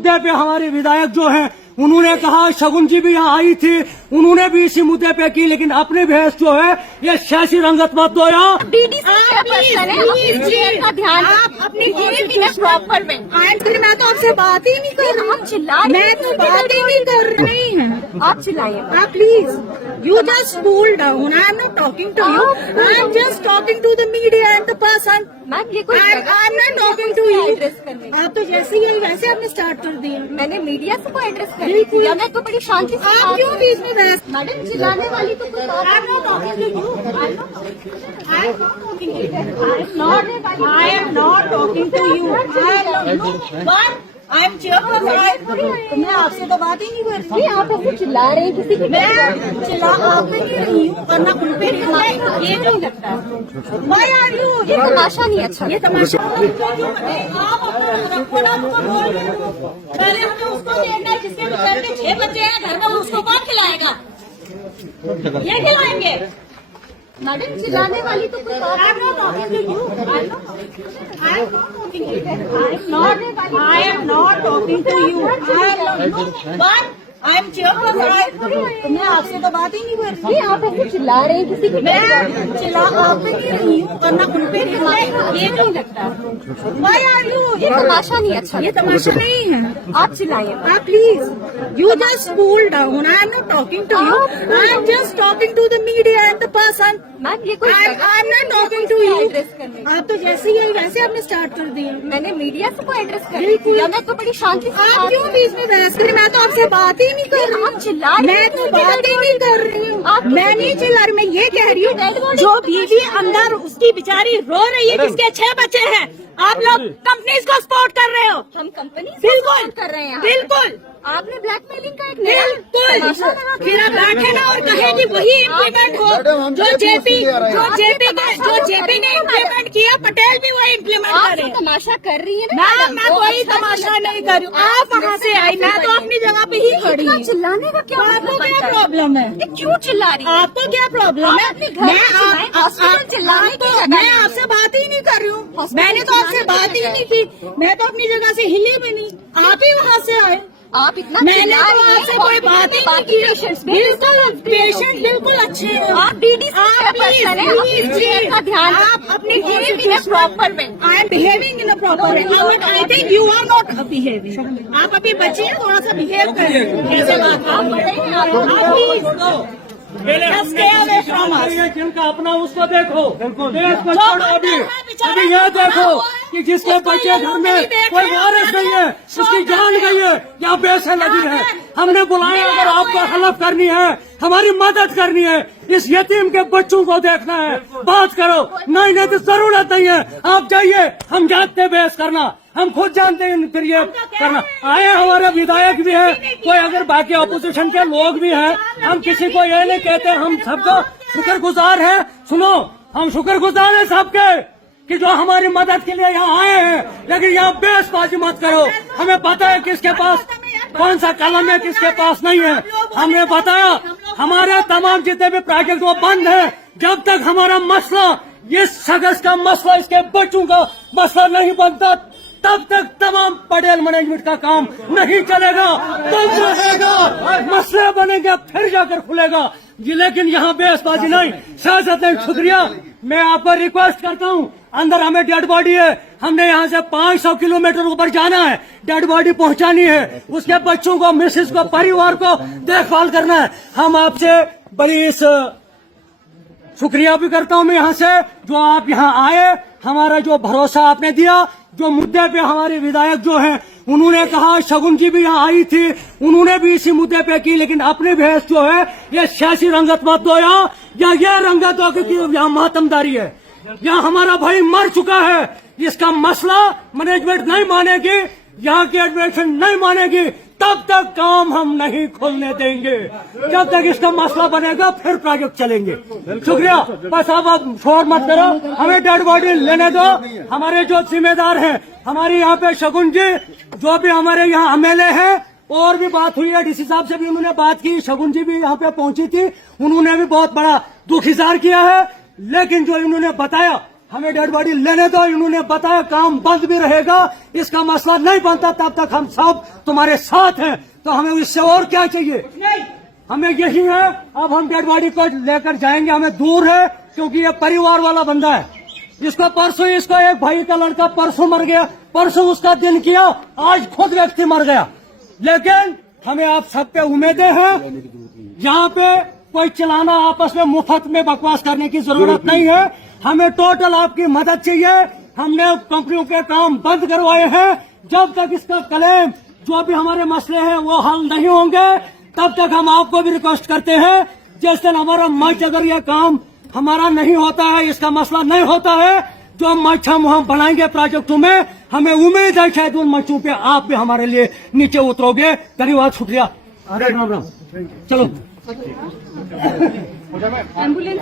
मुद्दे पे हमारे विधायक जो हैं उन्होंने कहा, शगुन जी भी यहाँ आई थी, उन्होंने भी इसी मुद्दे पे की, लेकिन अपनी बहस जो है ये सियासी रंगत मत दो यहाँ। का ध्यान आप अपनी प्रॉपर में। मैं तो आपसे बात ही नहीं कर रही, मैं तो बात ही नहीं कर रही हूँ। आप चिल्लाइए, आप please you just cool down. I am not talking to you, I am just talking to the media and the person. Ma'am ये कोई I am not talking to you. आप तो जैसे ही वैसे आपने स्टार्ट कर दिया। मैंने मीडिया से कोई एड्रेस कर दिया, मैं तो बड़ी शांति से। आप क्यों बीच में बहस? मैडम चिल्लाने वाली तो कोई बात। I am not talking to you, I am not talking to you. I am cheerful. मैं आपसे तो बात ही नहीं कर रही। आप ऐसे चिल्ला रहे हैं किसी की। मैं चिल्ला आप पे नहीं रही हूँ और ना उन पे नहीं। ये नहीं लगता। Why are you? ये तमाशा नहीं अच्छा। ये तमाशा। आप अपना बोल रहे हो। पहले हमें उसको देखना है जिसके बेचारे के 6 बच्चे हैं घर में, उसको कौन खिलाएगा? ये खिलाएंगे। मैडम चिल्लाने वाली तो कोई बात। I am not talking to you, I am not talking to you. I am cheerful. मैं आपसे तो बात ही नहीं कर रही। आप ऐसे चिल्ला रहे हैं किसी की। मैं चिल्ला आप पे नहीं रही हूँ और ना उन पे नहीं। ये नहीं लगता। Why are you? ये तमाशा नहीं अच्छा। ये तमाशा नहीं है। आप चिल्लाइए, आप please you just cool down. I am not talking to you, I am just talking to the media and the person. Ma'am ये कोई I am not talking to you. आप तो जैसे ही वैसे आपने स्टार्ट कर दिया। मैंने मीडिया से कोई एड्रेस कर दिया, मैं तो बड़ी शांति से। आप क्यों बीच में बहस करें? मैं तो आपसे बात ही नहीं कर रही। आप चिल्ला रही हैं। मैं तो बात ही नहीं कर रही हूँ। मैं नहीं चिल्ला रही, मैं ये कह रही हूँ जो बीवी अंदर उसकी बेचारी रो रही है, जिसके 6 बच्चे हैं, आप लोग कंपनीज को सपोर्ट कर रहे हो। हम कंपनी बिल्कुल कर रहे हैं। बिल्कुल आपने ब्लैकमेलिंग का एक बिल्कुल फिर आप बैठे ना और कहे कि वही इम्प्लीमेंट हो जो जेपी ने इम्प्लीमेंट किया, पटेल भी वही इम्प्लीमेंट करे। तमाशा कर रही है ना? मैं कोई तमाशा नहीं कर रही हूँ। आप वहाँ से आई, मैं तो अपनी जगह पे ही खड़ी हूँ। चिल्लाने का क्या आपको क्या प्रॉब्लम है? क्यों चिल्ला रही है? आपको क्या प्रॉब्लम है? मैं आपसे बात ही नहीं कर रही हूँ। मैंने तो आपसे बात ही नहीं की। मैं तो अपनी जगह से हिली भी नहीं, आप ही वहाँ से आए। आप इतना मैंने तो आपसे कोई बात ही नहीं की। बिल्कुल पेशेंट बिल्कुल अच्छे हैं। आप का ध्यान आप अपनी प्रॉपर में। I am behaving in a proper way. I think you are not behaving. आप अभी बच्चे हैं, थोड़ा सा बिहेव करें। ऐसे बात आप जिनका अपना उसको देखो, देश को छोड़ो। अभी ये देखो कि जिसके बच्चे घर में कोई वारिस नहीं है, उसकी जान गई है, या पैसे लगी है। हमने बुलाया, अगर आपको हेल्प करनी है, हमारी मदद करनी है, इस यतीम के बच्चों को देखना है, बात करो। नहीं तो जरूरत नहीं है, आप जाइए। हम जानते बहस करना, हम खुद जानते हैं, फिर ये करना। आए हमारे विधायक भी है, कोई अगर बाकी ऑपोजिशन के लोग भी हैं, हम किसी को ये नहीं कहते, हम सबका शुक्रगुजार है। सुनो, हम शुक्रगुजार है सबके कि जो हमारी मदद के लिए यहाँ आए हैं, लेकिन यहाँ बहसबाजी मत करो। हमें पता है किसके पास कौन सा कलम है, किसके पास नहीं है। हमने बताया हमारे तमाम जितने भी प्रोजेक्ट वो बंद है जब तक हमारा मसला, ये शख्स का मसला, इसके बच्चों का मसला नहीं बनता, तब तक तमाम पटेल मैनेजमेंट का काम नहीं चलेगा, बंद रहेगा। मसले बनेंगे फिर जाकर खुलेगा जी, लेकिन यहाँ बहसबाजी नहीं, सियासत नहीं। शुक्रिया। मैं आपको रिक्वेस्ट करता हूँ, अंदर हमें डेड बॉडी है, हमने यहाँ से 500 किलोमीटर ऊपर जाना है, डेड बॉडी पहुँचानी है, उसके बच्चों को, मिसेस को, परिवार को देखभाल करना है। हम आपसे बड़ी इस शुक्रिया भी करता हूँ मैं यहाँ से, जो आप यहाँ आए, हमारा जो भरोसा आपने दिया। जो मुद्दे पे हमारे विधायक जो हैं उन्होंने कहा, शगुन जी भी यहाँ आई थी, उन्होंने भी इसी मुद्दे पे की, लेकिन अपनी बहस जो है ये सियासी रंगत मत दो यहाँ, या ये रंगत हो कि यहाँ मातमदारी है। यहाँ हमारा भाई मर चुका है, इसका मसला मैनेजमेंट नहीं मानेगी, यहाँ की एडमिनिस्ट्रेशन नहीं मानेगी, तब तक काम हम नहीं खोलने देंगे। जब तक इसका मसला बनेगा फिर प्रोजेक्ट चलेंगे। शुक्रिया। बस अब शोर मत करो, हमें डेड बॉडी लेने दो। हमारे जो जिम्मेदार हैं, हमारे यहाँ पे शगुन जी, जो भी हमारे यहाँ एमएलए हैं, और भी बात हुई है, डीसी साहब से भी उन्होंने बात की, शगुन जी भी यहाँ पे पहुंची थी, उन्होंने भी बहुत बड़ा दुख इजहार किया है। लेकिन जो इन्होंने बताया हमें डेड बॉडी लेने दो। इन्होंने बताया काम बंद भी रहेगा, इसका मसला नहीं बनता तब तक हम सब तुम्हारे साथ हैं। तो हमें इससे और क्या चाहिए? हमें यही है। अब हम डेड बॉडी को लेकर जाएंगे, हमें दूर है क्योंकि ये परिवार वाला बंदा है। इसका परसों, इसका एक भाई का लड़का परसों मर गया, परसों उसका दिन किया, आज खुद व्यक्ति मर गया। लेकिन हमें आप सब पे उम्मीदें हैं। यहाँ पे कोई चलाना आपस में मुफ्त में बकवास करने की जरूरत नहीं है। हमें टोटल आपकी मदद चाहिए। हमने कंपनियों के काम बंद करवाए हैं। जब तक इसका क्लेम, जो भी हमारे मसले हैं वो हल नहीं होंगे, तब तक हम आपको भी रिक्वेस्ट करते हैं, जिस दिन हमारा मच अगर ये काम हमारा नहीं होता है, इसका मसला नहीं होता है, जो मच हम वहां बनाएंगे प्रोजेक्टों में, हमें उम्मीद है शायद उन मचों पे आप भी हमारे लिए नीचे उतरोगे। धन्यवाद, शुक्रिया। राम राम। चलो एम्बुलेंस